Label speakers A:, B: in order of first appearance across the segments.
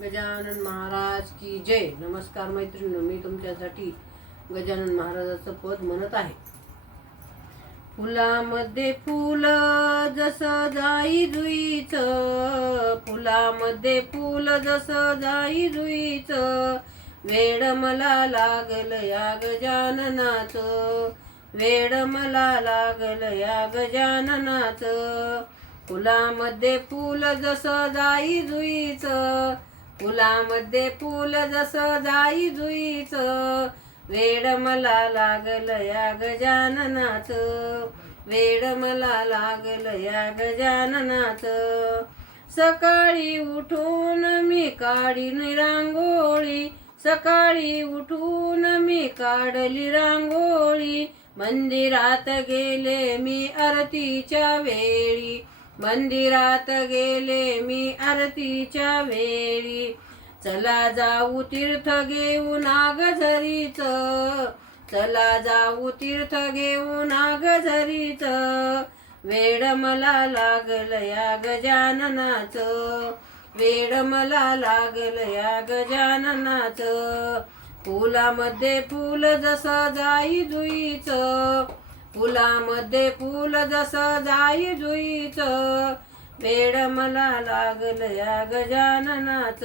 A: गजानन महाराज की जय. नमस्कार मैत्रिणी मी तुमच्यासाठी गजानन महाराजाचं पद म्हणत आहे. फुलामध्ये फुल जसं जाई जुईच फुलामध्ये फुल जसं जाई जुईच वेड मला लागल या गजाननाच वेड मला लागल या गजाननाच फुलामध्ये फुल जसं जाई जुईच फुलामध्ये फुल जसं जाई जुईच वेड मला लागल या गजाननाच वेड मला लागल या गजाननाच सकाळी उठून मी काढीन रांगोळी सकाळी उठून मी काढली रांगोळी. मंदिरात गेले मी आरतीच्या वेळी. मंदिरात गेले मी आरतीच्या वेळी. चला जाऊ तीर्थ घेऊन नागझरीच. चला जाऊ तीर्थ घेऊन नागझरीच. वेड मला लागल या गजाननाच वेड मला लागल या गजाननाच फुलामध्ये फुल जसं जाई जुईच फुलामध्ये फुल जसं जाई जुईच वेड मला लागल या गजाननाच.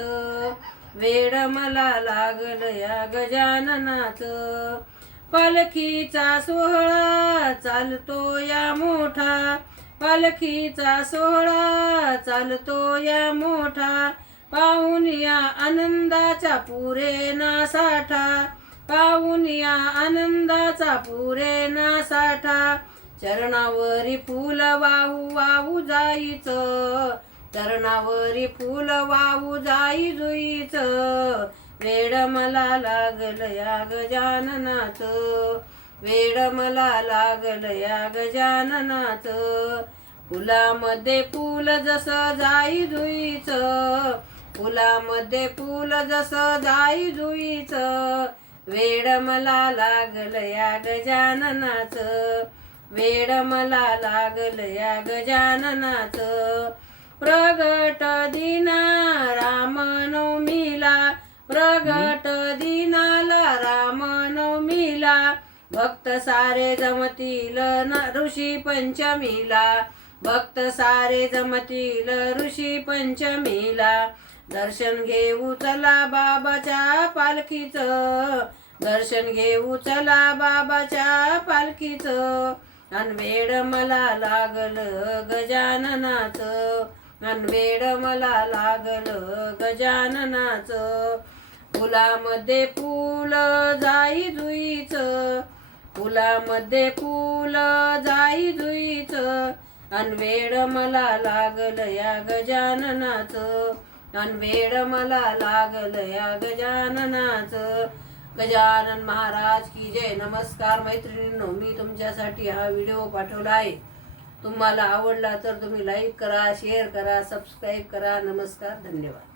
A: वेड मला लागल या गजाननाच. पालखीचा सोहळा चालतो या मोठा. पालखीचा सोहळा चालतो या मोठा. पाहून या आनंदाचा पुरे ना साठा. पाहून या आनंदाचा पुरे ना साठा. चरणावरी फुल वाहू वाहू जाईच. चरणावरी फुल वाहू जाई जुईच. वेड मला लागल या गजाननाच वेड मला लागल या गजाननाच फुलामध्ये फुल जसं जाई जुईच. फुलामध्ये फुल जसं जाई जुईच. वेड मला लागल या गजाननाच. वेड मला लागल या गजाननाच. प्रगट दिना रामनवमीला प्रगट दिनाला रामनवमीला. भक्त सारे जमतील न ऋषी पंचमीला. भक्त सारे जमतील ऋषी पंचमीला. दर्शन घेऊ चला बाबाच्या पालखीचं. दर्शन घेऊ चला बाबाच्या पालखीचं. अनवेड मला लागल गजाननाच. अनवेड मला लागल गजाननाच. फुलामध्ये फुल जाई जुईच. फुलामध्ये फुल जाई जुईच. अनवेड मला लागल या गजाननाचं. अनवेड मला लागल या गजाननाच. गजानन महाराज की जय. नमस्कार मैत्रिणींनो मी तुमच्यासाठी हा व्हिडिओ पाठवला आहे. तुम्हाला आवडला तर तुम्ही लाईक करा शेअर करा सबस्क्राईब करा. नमस्कार धन्यवाद.